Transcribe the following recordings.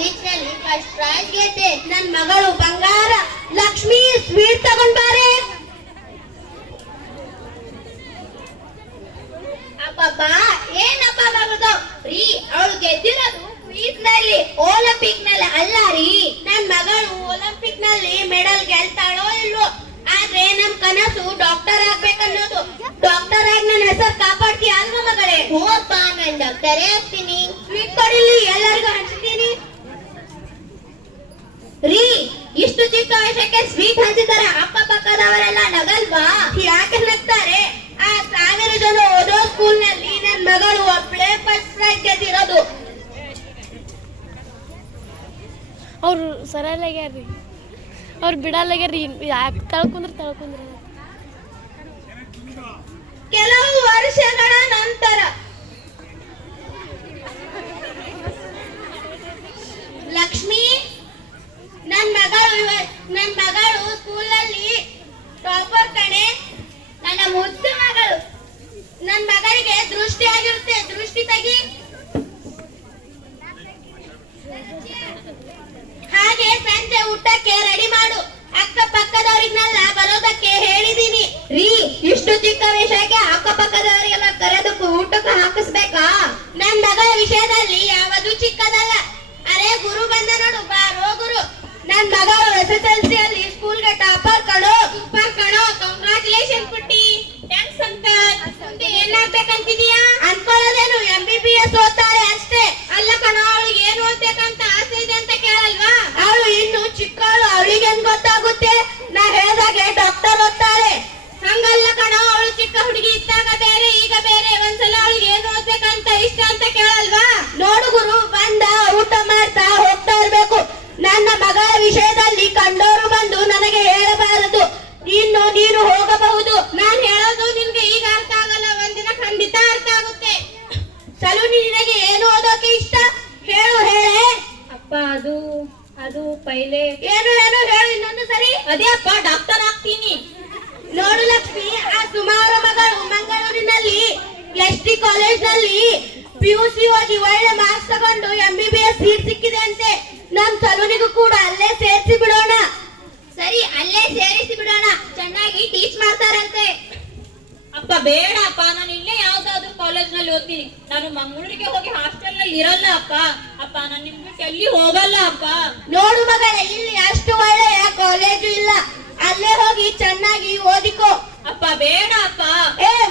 Quiz ನಲ್ಲಿ first prize ಗೆದ್ದೆ. ನನ್ ಮಗಳು ಬಂಗಾರ. ಲಕ್ಷ್ಮಿ ಸ್ವೀಟ್ ತಗೊಂಡ್ ಬಾರೆ. ಅಬ್ಬಬ್ಬಾ ಏನಪ್ಪ ಮಾಡೋದು ರೀ, ಅವಳು ಗೆದ್ದಿರೋದು ಕ್ವಿಜ್ ನಲ್ಲಿ, ಒಲಿಂಪಿಕ್ ನಲ್ಲಿ ಅಲ್ಲ ರೀ. ನನ್ ಮಗಳು ಒಲಿಂಪಿಕ್ ನಲ್ಲಿ ಮೆಡಲ್ ಗೆಲ್ತಾಳೋ ಇಲ್ವೋ, ಆದ್ರೆ ನಮ್ ಕನಸು ಡಾಕ್ಟರ್ ಆಗ್ಬೇಕನ್ನೋದು. ಡಾಕ್ಟರ್ ಆಗಿ ನನ್ನ ಹೆಸರು ಕಾಪಾಡ್ತೀಯ ಅಲ್ವಾ ಮಗಳೇ? ಹೋಪ್ಪ, ನಾನ್ ಡಾಕ್ಟರೇ ಆಗ್ತೀನಿ. ಸ್ವೀಟ್ ಕೊಡಿಲಿ, ಎಲ್ಲರಿಗೂ ಹಂಚ್ತೀನಿ ರೀ. ಇಷ್ಟು ಚಿಕ್ಕ ವಯಸ್ಸಕ್ಕೆ ಸ್ವೀಟ್ ಹಂಚಿದಾರೆ, ಅಕ್ಕಪಕ್ಕದವರೆಲ್ಲ ನಗಲ್ವಾ? ಯಾಕೆ ನಗ್ತಾರೆ? ಆ 1000 ಜನ ಓದೋ ಸ್ಕೂಲ್ ನಲ್ಲಿ ನನ್ ಮಗಳು ಒಬ್ಳೆ ಫಸ್ಟ್ ಪ್ರೈಸ್ ಗೆದ್ದಿರೋದು. ಅವ್ರು ಸರಿಯಾಗ್ಯಾರ್ರಿ, ಅವ್ರು ಬಿಡಲ್ಲಾಗ್ಯಾರ್ರಿ. ಯಾಕೆ ತಳ್ಕೊಂಡ್ರ ಕೆಲವು ವರ್ಷಗಳ ನಂತರ ಲಕ್ಷ್ಮಿ, ನನ್ ಮಗಳು ಸ್ಕೂಲಲ್ಲಿ ಟಾಪರ್ ಕಣೆ. ನನ್ನ ಮುದ್ದು ಮಗಳು. ನನ್ ಮಗಳಿಗೆ ದೃಷ್ಟಿ ಆಗಿರುತ್ತೆ, ದೃಷ್ಟಿ ತೆಗಿ. ಹಾಗೆ ಸಂಜೆ ಊಟಕ್ಕೆ ರೆಡಿ ಮಾಡು. ಅಕ್ಕಪಕ್ಕದವ್ರಿಗೆಲ್ಲ ಬರೋದಕ್ಕೆ ಹೇಳಿದೀನಿ ರೀ. ಇಷ್ಟು ಚಿಕ್ಕ ವಿಷಯಕ್ಕೆ ಅಕ್ಕಪಕ್ಕದವರಿಗೆಲ್ಲ ಕರೆದು ಊಟಕ್ಕೆ ಹಾಕಿಸ್ಬೇಕಾ? ನನ್ ಮಗಳ ವಿಷಯದಲ್ಲಿ ಯಾವುದು ಚಿಕ್ಕದಲ್ಲ. ಅರೆ ಗುರು ಬಂದ ನೋಡು, ಬಾರೋ ಗುರು. ನನ್ ಮಗಳು SSLC ಅಲ್ಲಿ ಸ್ಕೂಲ್ಗೆ ಟಾಪರ್ ಕಣೋ. ಸೂಪರ್ ಕಣೋ, ಕಂಗ್ರಾಚುಲೇಷನ್ ಪುಟ್ಟಿ. Thanks uncle. ಮುಂದೆ ಏನಾಗ್ಬೇಕಂತಿದೀಯಾ? ಅನ್ಕೊಳ್ಳೋದೇನು, MBBS ಓದ್ತಾಳೆ ಅಷ್ಟೇ. ಅಲ್ಲ ಕಣೋ, ಅವಳಿಗೆ ಏನ್ ಓದ್ಬೇಕಂತ ಆಸೆ ಇದೆ ಅಂತ ಕೇಳಲ್ವಾ? ಅವಳು ಇನ್ನು ಚಿಕ್ಕವಳು, ಅವಳಿಗೆ ಏನ್ ಗೊತ್ತಾಗುತ್ತೆ? ನಾ ಹೇಳ್ದಾಗೆ ಡಾಕ್ಟರ್ ಓದ್ತಾಳೆ. ಹಂಗಲ್ಲ ಕಣೋ, ಅವಳು ಚಿಕ್ಕ ಹುಡುಗಿ ಇದ್ದಾಗ ಬೇರೆ, ಈಗ ಬೇರೆ. ಒಂದ್ಸಲ ಅವಳಿಗೆ ಏನ್ ಓದ್ಬೇಕಂತ ಇಷ್ಟ ಅಂತ ಕೇಳಲ್ವಾ? ನೋಡು ಗುರು, ಬಂದ ಊಟ ಮಾಡ್ತಾ ಹೋಗ್ತಾ ಇರ್ಬೇಕು. ನನ್ನ ಮಗಳ ವಿಷಯದಲ್ಲಿ ಕಂಡೋರು ಬಂದು ನನಗೆ ಹೇಳಬಾರದು. ಇನ್ನು ನೀನು ಹೋಗಬಹುದು. ನಾನ್ ಹೇಳೋದು ನಿನ್ಗೆ ಈಗ ಅರ್ಥ ಆಗಲ್ಲ, ಒಂದಿನ ಖಂಡಿತ ಅರ್ಥ ಆಗುತ್ತೆ. ಸಲು, ನಿನಗೆ ಏನು ಓದೋಕೆ ಇಷ್ಟ? ಹೇಳು, ಹೇಳೆ. ಅಪ್ಪ, ಅದು ಪೈಲೆ ಏನು ಹೇಳು ಇನ್ನೊಂದು ಸರಿ. ಅದೇ ಅಪ್ಪ, ಡಾಕ್ಟರ್ ಆಗ್ತೀನಿ. ನೋಡು ಲಕ್ಷ್ಮಿ, ಆ ಸುಮಾರು ಮಗಳು ಮಂಗಳೂರಿನಲ್ಲಿ ST ಕಾಲೇಜ್ ನಲ್ಲಿ PUC ಓದಿ ಒಳ್ಳೆ ಮಾರ್ಕ್ಸ್ ತಗೊಂಡು MBBS ಸೀಟ್ ಸಿಕ್ಕಿದೆ ಅಂತೆ. ನಮ್ ಸಲೂನಿಗೂ ಕೂಡ ಅಲ್ಲೇ ಸೇರಿಸಿ ಬಿಡೋಣ. ಸರಿ, ಅಲ್ಲೇ ಸೇರಿಸಿ ಬಿಡೋಣ. ಚೆನ್ನಾಗಿ ಟೀಚ್ ಮಾಡ್ತಾರಂತೆ. ಅಪ್ಪ ಬೇಡ ಅಪ್ಪ, ನಾನು ಇಲ್ಲೇ ಯಾವ್ದಾದ್ರು ಕಾಲೇಜ್ ನಲ್ಲಿ ಓದ್ತೀನಿ. ನಾನು ಮಂಗಳೂರಿಗೆ ಹೋಗಿ ಹಾಸ್ಟೆಲ್ ನಲ್ಲಿ ಇರಲ್ಲ ಅಪ್ಪ. ಅಪ್ಪ, ನಾನು ನಿಮ್ ಬಿಟ್ಟು ಎಲ್ಲಿ ಹೋಗಲ್ಲ ಅಪ್ಪ. ನೋಡು ಮಗಳೇ, ಇಲ್ಲಿ ಅಷ್ಟು ಒಳ್ಳೆಯ ಕಾಲೇಜು ಇಲ್ಲ. ಅಲ್ಲೇ ಹೋಗಿ ಚೆನ್ನಾಗಿ ಓದಿಕೋ. ಅಪ್ಪ ಬೇಡ ಅಪ್ಪ.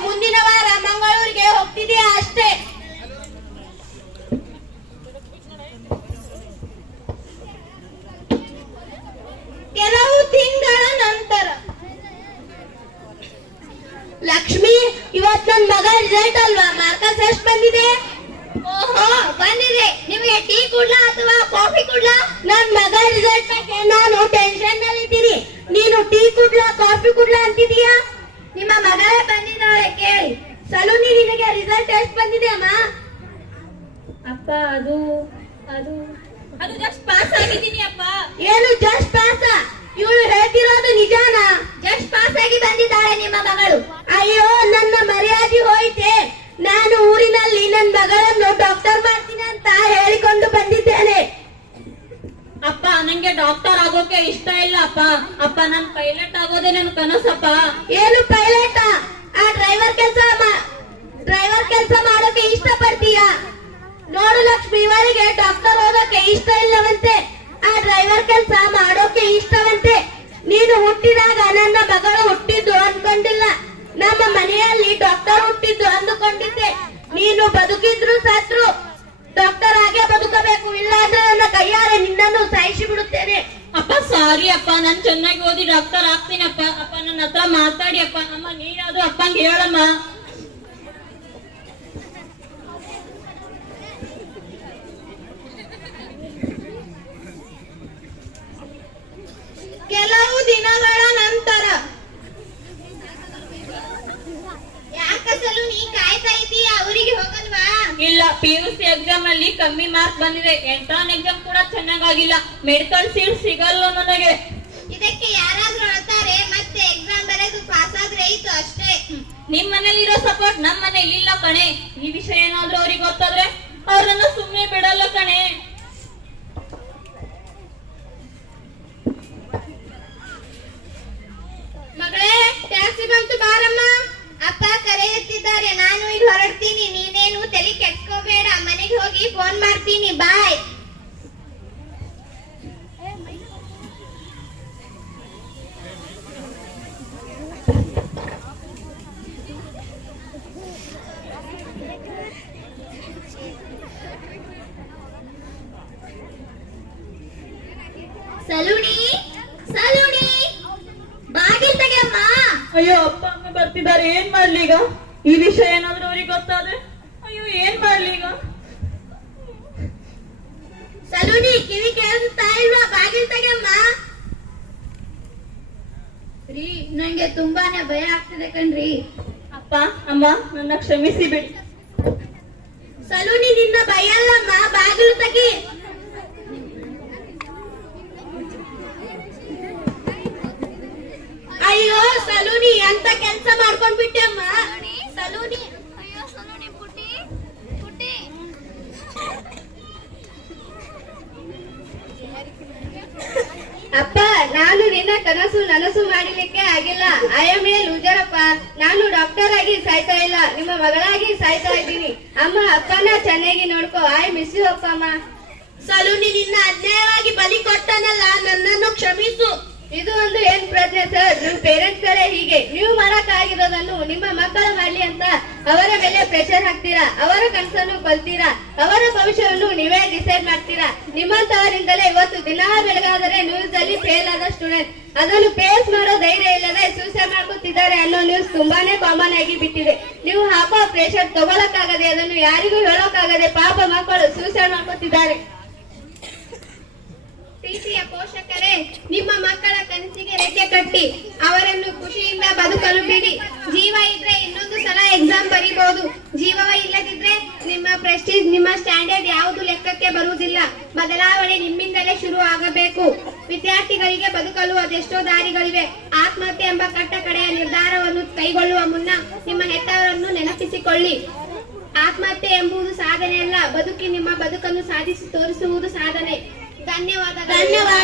ಮುಂದಿನ ವಾರ ಮಂಗಳೂರಿಗೆ ಹೋಗ್ತಿದೀಯಾ ಅಷ್ಟೇ. ಕೆಲವು ತಿಂಗಳ ನಂತರ ಲಕ್ಷ್ಮಿ, ಇವತ್ ನನ್ ಮಗ ರಿಸಲ್ಟ್ ಅಲ್ವಾ? ಮಾರ್ಕಸ್ ಎಷ್ಟು ಬಂದಿದೆ? ಓಹೋ, ಬಂದಿದೆ. ನಿಮಗೆ ಟೀ ಕೊಡ್ಲಾ ಅಥವಾ ಕಾಫಿ ಕೊಡ್ಲಾ? ನನ್ ಮಗ ರಿಸಲ್ಟ್ ಬಗ್ಗೆ ನಾನು ಟೆನ್ಷನ್ ನಲ್ಲಿ ಇದ್ದೀನಿ. ನೀನು ಟೀ ಕುಡ್ಲಾ ಕಾಫಿ ಕುಡ್ಲಾ ಅಂತಿದೀಯಾ? ನಿಮ್ಮ ಮಗಳೇ ಬಂದಿದ್ದಾಳೆ, ಕೇಳಿ. ಸಲೂನಿ, ನಿನಗೆ ರಿಸಲ್ಟ್ ಎಷ್ಟು ಬಂದಿದೆ ಅಮ್ಮ? ಅಪ್ಪ, ಅದು ಜಸ್ಟ್ ಪಾಸ್ ಆಗಿದ್ದೀನಿ ಅಪ್ಪ. ಏನು ಜಸ್ಟ್ ಪಾಸ್? ಇವಳು ಹೇಳ್ತಿರೋದು ನಿಜಾನಾ? ಜಸ್ಟ್ ಪಾಸ್ ಆಗಿ ಬಂದಿದ್ದಾಳೆ ನಿಮ್ಮ ಮಗಳು? ಅಯ್ಯೋ, ನನ್ನ ಮರ್ಯಾದೆ ಹೋಯ್ತೆ. ನಾನು ಊರಿನಲ್ಲಿ ನನ್ನ ಮಗಳನ್ನು ಡಾಕ್ಟರ್ ಮಾಡ್ತೀನಿ ಅಂತ ಹೇಳಿಕೊಂಡು ಬಂದಿದ್ದೇನೆ. ಅಪ್ಪ, ನಂಗೆ ಡಾಕ್ಟರ್ ಆಗೋಕೆ ಇಷ್ಟ ಇಲ್ಲ ಅಪ್ಪ. ಅಪ್ಪ, ನನ್ ಪೈಲಟ್ ಆಗೋದೇ ನನ್ ಕನಸಪ್ಪ. ಏನು ಪೈಲಟ್? ಆ ಡ್ರೈವರ್ ಕೆಲಸ ಮಾಡೋಕೆ ಇಷ್ಟ ಪಡ್ತೀಯಾ? ನೋಡು ಲಕ್ಷ್ಮಿ, ಇವರಿಗೆ ಡಾಕ್ಟರ್ ಓದೋಕೆ ಇಷ್ಟ ಇಲ್ಲವಂತೆ, ಆ ಡ್ರೈವರ್ ಕೆಲಸ ಮಾಡೋಕೆ ಇಷ್ಟವಂತೆ. ನೀನು ಹುಟ್ಟಿದಾಗ ನನ್ನ ಮಗಳು ಹುಟ್ಟಿದ್ದು ಅನ್ಕೊಂಡಿಲ್ಲ. ನಮ್ಮ ಮನೆಯಲ್ಲಿ ಡಾಕ್ಟರ್ ಹುಟ್ಟಿದ್ದು ಅಂದುಕೊಂಡಿದ್ದೆ. ನೀನು ಬದುಕಿದ್ರು ಸತ್ರು ಡಾಕ್ಟರ್ ಆಗೇ ಬದುಕಬೇಕು, ಇಲ್ಲಾಂದ್ರೆ ನನ್ನ ಕೈಯಾರೆ ನಿನ್ನನ್ನು ಸಾಯಿಸಿ ಬಿಡುತ್ತೇನೆ. ಅಪ್ಪ ಸಾರಿ ಅಪ್ಪ, ನಾನ್ ಚೆನ್ನಾಗಿ ಓದಿ ಡಾಕ್ಟರ್ ಆಗ್ತೀನಪ್ಪ. ಅಪ್ಪ, ನನ್ನ ಹತ್ರ ಮಾತಾಡಿ ಅಪ್ಪ. ಅಮ್ಮ, ನೀನಾದ್ರು ಅಪ್ಪಂಗೆ ಹೇಳಮ್ಮ. ಕೆಲವು ದಿನಗಳ ನಂತರ ಯಾಕಸಲು ನೀ ಕಾಯ್ತಾ ಇದ್ದೀಯಾ? ಅವರಿಗೆ ಹೋಗಲ್ವಾ? ಇಲ್ಲ, PUC ಎಕ್ಸಾಮ್ ನಲ್ಲಿ ಕಮ್ಮಿ ಮಾರ್ಕ್ ಬಂದಿದೆ. ಎಂಟ್ರಾನ್ ಎಕ್ಸಾಮ್ ಕೂಡ ಚೆನ್ನಾಗಿಲ್ಲ. ಮೆಡಿಕಲ್ ಸೀಟ್ ಸಿಗಲ್ಲ ನನಗೆ. ಇದಕ್ಕೆ ಯಾರಾದ್ರೂ ಹೇಳ್ತಾರೆ, ಮತ್ತೆ ಎಕ್ಸಾಮ್ ಬರೆದು ಪಾಸ್ ಆದ್ರೆ ಆಯ್ತು ಅಷ್ಟೇ. ನಿಮ್ ಮನೇಲಿ ಇರೋ ಸಪೋರ್ಟ್ ನಮ್ ಮನೇಲಿ ಇಲ್ಲ ಕಣೆ. ಈ ವಿಷಯ ಏನಾದ್ರೂ ಅವ್ರಿಗೆ ಗೊತ್ತಾದ್ರೆ ಅವ್ರನ್ನ ಸುಮ್ಮನೆ ಬಿಡಲ್ಲ ಕಣೆ. ಫೋನ್ ಮಾಡ್ತೀನಿ, ಬಾಯ್. ಸಲೂಣಿ, ಸಲೂಣಿ, ಬಾಗಿಲ್ ತೆಗೆಯಮ್ಮ. ಅಯ್ಯೋ ಅಪ್ಪ ಅಮ್ಮ ಬರ್ತಿದ್ದಾರೆ, ಏನ್ ಮಾಡ್ಲಿ ಈಗ? ಈ ವಿಷಯ ಏನಾದ್ರೂ ಅವ್ರಿಗೆ ಗೊತ್ತಾದ್ರೆ ಅಯ್ಯೋ ಏನ್ ಮಾಡ್ಲಿ ಈಗ? ಸಲೂಣಿ, ಕಿವಿ ಕೇಳಿಸ್ತಾ ಇಲ್ವಾ? ಬಾಗಿಲ್ ತೆಗೆಯಮ್ಮ. ರೀ, ನಂಗೆ ತುಂಬಾನೇ ಭಯ ಆಗ್ತಿದೆ ಕಣ್ರಿ. ಅಪ್ಪ ಅಮ್ಮ ನನ್ನ ಕ್ಷಮಿಸಿ ಬಿಡಿ. ಸಲೂಣಿ, ನಿನ್ನ ಭಯ ಅಲ್ಲಮ್ಮ, ಬಾಗಿಲು ತೆಗಿ. ಅಯ್ಯೋ ಸಲೂನಿ, ಅಂತ ಕೆಲ್ಸ ಮಾಡ್ಕೊಂಡ್ಬಿಟ್ಟೆ ಅಮ್ಮ. ಸಲೂನಿ, ಅಯ್ಯೋ ಸಲೂನಿ, ಪುಟ್ಟಿ ಪುಟ್ಟಿ. ಅಪ್ಪ, ನಾನು ನಿನ್ನ ಕನಸು ನನಸು ಮಾಡಲಿಕ್ಕೆ ಆಗಿಲ್ಲ. ಐ ಎಮ್ ಎ ಲೂಜರಪ್ಪ. ನಾನು ಡಾಕ್ಟರ್ ಆಗಿ ಸಾಯ್ತಾ ಇಲ್ಲ, ನಿಮ್ಮ ಮಗಳಾಗಿ ಸಾಯ್ತಾ ಇದ್ದೀನಿ. ಅಮ್ಮ, ಅಪ್ಪನ ಚೆನ್ನಾಗಿ ನೋಡ್ಕೋ. ಐ ಮಿಸ್ ಯು ಅಪ್ಪ. ಅಮ್ಮ, ಸಲೂನಿ, ನಿನ್ನ ಅನ್ಯಾಯವಾಗಿ ಬಲಿ ಕೊಟ್ಟನಲ್ಲ, ನನ್ನನ್ನು ಕ್ಷಮಿಸು. ಇದು ಒಂದು ಏನ್ ಪ್ರಜ್ಞೆ ಸರ್? ನಿಮ್ ಪೇರೆಂಟ್ಸ್ ಗಳೇ ಹೀಗೆ. ನೀವು ಮಾಡಕ್ಕಾಗಿರೋದನ್ನು ನಿಮ್ಮ ಮಕ್ಕಳು ಮಾಡ್ಲಿ ಅಂತ ಅವರ ಮೇಲೆ ಪ್ರೆಷರ್ ಹಾಕ್ತೀರಾ, ಅವರ ಕನಸನ್ನು ಕೊಲ್ತೀರಾ, ಅವರ ಭವಿಷ್ಯವನ್ನು ನೀವೇ ಡಿಸೈಡ್ ಮಾಡ್ತೀರಾ. ನಿಮ್ಮಂತವರಿಂದಲೇ ಇವತ್ತು ದಿನ ಬೆಳಗಾದರೆ ನ್ಯೂಸ್ ಅಲ್ಲಿ ಫೇಲ್ ಆದ ಸ್ಟೂಡೆಂಟ್ ಅದನ್ನು ಫೇಸ್ ಮಾಡೋ ಧೈರ್ಯ ಇಲ್ಲದೆ ಸೂಸೈಡ್ ಮಾಡ್ಕೊತಿದ್ದಾರೆ ಅನ್ನೋ ನ್ಯೂಸ್ ತುಂಬಾನೇ ಕಾಮನ್ ಆಗಿ ಬಿಟ್ಟಿದೆ. ನೀವು ಹಾಕೋ ಪ್ರೆಷರ್ ತಗೊಳಕ್ಕಾಗದೆ, ಅದನ್ನು ಯಾರಿಗೂ ಹೇಳೋಕ್ಕಾಗದೆ ಪಾಪ ಮಕ್ಕಳು ಸೂಸೈಡ್ ಮಾಡ್ಕೊತಿದ್ದಾರೆ. ಪ್ರೀತಿಯ ಪೋಷಕರೇ, ನಿಮ್ಮ ಮಕ್ಕಳ ಕನಸಿಗೆ ರೆಕ್ಕೆ ಕಟ್ಟಿ ಅವರನ್ನು ಖುಷಿಯಿಂದ ಬದುಕಲು ಬಿಡಿ. ಜೀವ ಇದ್ರೆ ಇನ್ನೊಂದು ಸಲ ಎಕ್ಸಾಮ್ ಬರೀಬಹುದು. ಜೀವವ ಇಲ್ಲದಿದ್ರೆ ನಿಮ್ಮ ಪ್ರೆಸ್ಟೀಜ್, ನಿಮ್ಮ ಸ್ಟ್ಯಾಂಡರ್ಡ್ ಯಾವುದು ಲೆಕ್ಕಕ್ಕೆ ಬರುವುದಿಲ್ಲ. ಬದಲಾವಣೆ ನಿಮ್ಮಿಂದಲೇ ಶುರು ಆಗಬೇಕು. ವಿದ್ಯಾರ್ಥಿಗಳಿಗೆ ಬದುಕಲು ಅದೆಷ್ಟೋ ದಾರಿಗಳಿವೆ. ಆತ್ಮಹತ್ಯೆ ಎಂಬ ಕಟ್ಟ ಕಡೆಯ ನಿರ್ಧಾರವನ್ನು ಕೈಗೊಳ್ಳುವ ಮುನ್ನ ನಿಮ್ಮ ಹೆತ್ತವರನ್ನು ನೆನಪಿಸಿಕೊಳ್ಳಿ. ಆತ್ಮಹತ್ಯೆ ಎಂಬುದು ಸಾಧನೆ ಅಲ್ಲ, ನಿಮ್ಮ ಬದುಕನ್ನು ಸಾಧಿಸಿ ತೋರಿಸುವುದು ಸಾಧನೆ. ಧನ್ಯವಾದ.